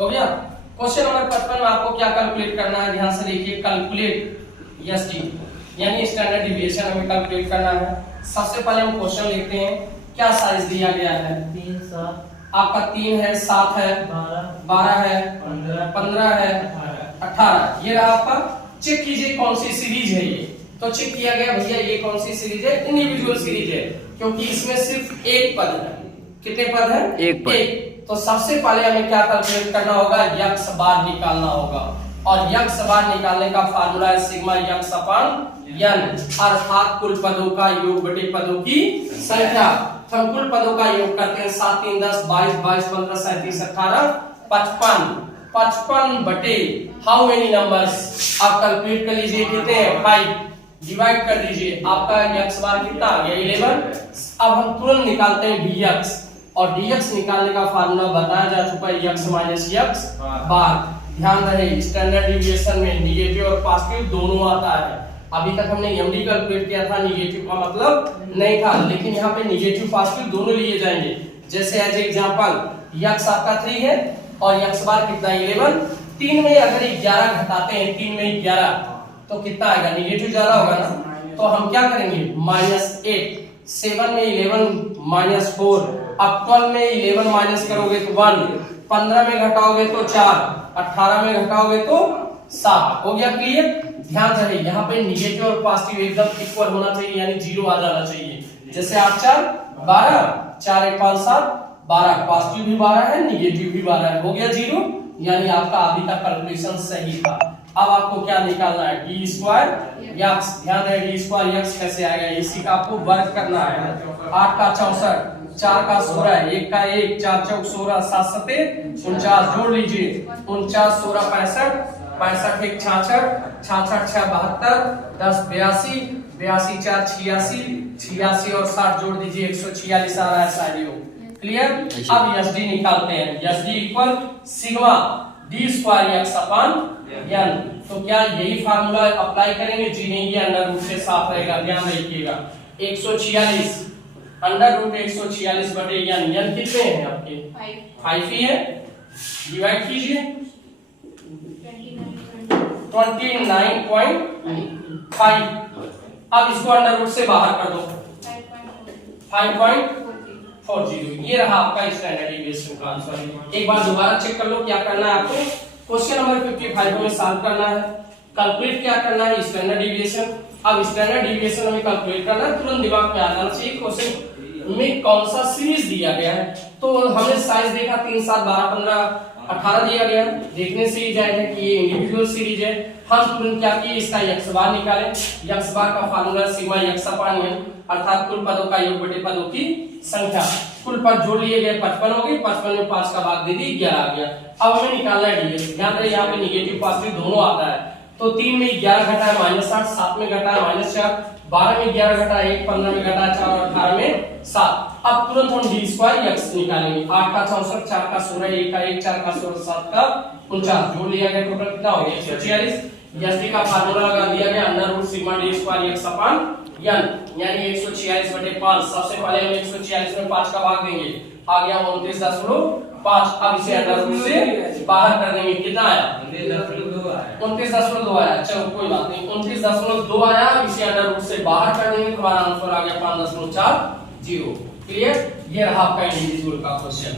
हो गया। Question number 55 में आपको क्या कैलकुलेट करना है, ध्यान से देखिए। कैलकुलेट एसडी यानी स्टैंडर्ड डिविएशन हमें कैलकुलेट करना है। सबसे पहले हम क्वेश्चन लिखते हैं। क्या साइज दिया गया है? 3 7 आपका 3 है, 7 है, 12 है, 15 है, 18। ये रहा आपका। चेक कीजिए कौन सी सीरीज है ये। तो चेक किया गया भैया ये कौन सी सीरीज है? इंडिविजुअल सीरीज है, क्योंकि इसमें सिर्फ एक पद है। कितने पद है? एक पद। तो सबसे पहले हमें क्या कैलकुलेट करना होगा? यक्स बार निकालना होगा। और यक्स बार निकालने का फार्मूला है सिग्मा यक्स अपॉन एन, अर्थात कुल पदों का योग बटे पदों की संख्या। तो हम कुल पदों का योग करते हैं। 7 3 10 22 22 15 37 18 55 55 बटे हाउ मेनी नंबर्स आप कैलकुलेट कर लीजिए। कितने हैं? 5 डिवाइड कर दीजिए। आपका यक्स बार कितना आ गया? 11। अब हम तुरंत निकालते हैं dx, और dx निकालने का फार्मूला बताया जा चुका है x माइनस यक्स बार। ध्यान रहे स्टैंडर्ड डिविएशन में निगेटिव और पॉजिटिव दोनों आता है। अभी तक हमने md कैलकुलेट किया था, निगेटिव का मतलब नहीं था, लेकिन यहाँ पे निगेटिव पॉजिटिव दोनों लिए जाएंगे। जैसे एज एग्जांपल यक्स आपका 3 है और यक्स बार कितना? 11। 3 में अगर 11 घटाते हैं, 3 में 11 तो कितना आएगा? निगेटिव ज्यादा होगा ना। तो हम क्या करेंगे? -8। 7 में 11 -4। अब 12 में 11 माइनस करोगे तो 1, 15 में घटाओगे तो 4, 18 में घटाओगे तो 7। हो गया क्लियर? ध्यान रहे यहाँ पे निगेटिव और पॉजिटिव एकदम इक्वल होना चाहिए, यानी 0 आ जाना चाहिए। जैसे 8 4 12, 4 1 5 7 12, पॉजिटिव भी 12 है, निगेटिव भी 12 है। हो गया 0, यानी आपका अभी तक कैलकुलेशन सही था। अब आपको क्या निकालना है? D square x. ध्यान रहे डी स्क्वायर यक्स कैसे आएगा, इसी का आपको वर्ग करना है। 8 का 64, 4 का 16, 1 का 1, 4 चौक 16, 7 सते 49। जोड़ लीजिए 49 16 65, 65 1 66, 66 6 72, 10 82, 82 4 86, 86 और 60 जोड़ दीजिए 146 आ रहा है साइडियो। क्लियर? अब एसडी निकालते हैं। SD equal sigma d square x upon n. तो क्या यही फार्मूला अप्लाई करेंगे? जी नहीं, ये अंडर रूट से साफ रहेगा। ध्यान रखिएगा 146 अंडर रूट 146 बटे एन। एन कितने हैं आपके? 5 ही है। डिवाइड कीजिए 29.5। अब इसको अंडर रूट से बाहर कर दो 5.40। ये रहा आपका स्टैंडर्ड डिविएशन का आंसर। एक बार दोबारा चेक कर लो क्या करना है आपको। क्वेश्चन नंबर 55 में सॉल्व करना है। कैलकुलेट क्या करना है? Standard deviation. अब स्टैंडर्ड डिविएशन हमें कैलकुलेट करना है, तुरंत दिमाग में आ जाना चाहिए क्वेश्चन में कौन सा सीरीज दिया गया है। तो हमने साइज देखा 3 7 12 15 18 दिया गया। देखने से ही जाएगा कि ये इंडिविजुअल सीरीज है। हम तुरंत क्या किए? इसका यक्स बार निकाले। यक्स बार का formula sigma x upon n, अर्थात कुल पदों का योग बटे पदों की संख्या। कुल पद जोड़ लिए गए 55 हो गई, 55 में 5 का भाग दे दी 11 आ गया। अब हमें निकालना है डीएस। ध्यान रहे यहाँ पे निगेटिव पॉजिटिव दोनों आता है। तो 3 में 11 घटा है -8, 7 में घटा है -4, 12 में 11 घटा है 1, 15 में घटा है 4 और 18 में 7। अब तुरंत हम डी स्क्वायर यक्स निकालेंगे। 8 का 64, 4 का 16, 1 का 1, 4 का 16, 7 का 49। जोड़ लिया गया, टोटल कितना हो गया? 146। एसडी का फार्मूला लगा दिया गया under root sigma d square x upon n, यानी 146 बटे 5। सबसे पहले हम 146 में 5 का भाग देंगे, आ गया 29.5। अब इसे अंडर रूट से बाहर कर देंगे। कितना आया? 29.2 आया। चलो कोई बात नहीं, 29.2 आया। इसे अंडर रूट से बाहर कर देंगे, तुम्हारा आंसर आ गया 5.40। क्लियर? ये रहा आपका इंडिविजुअल का क्वेश्चन।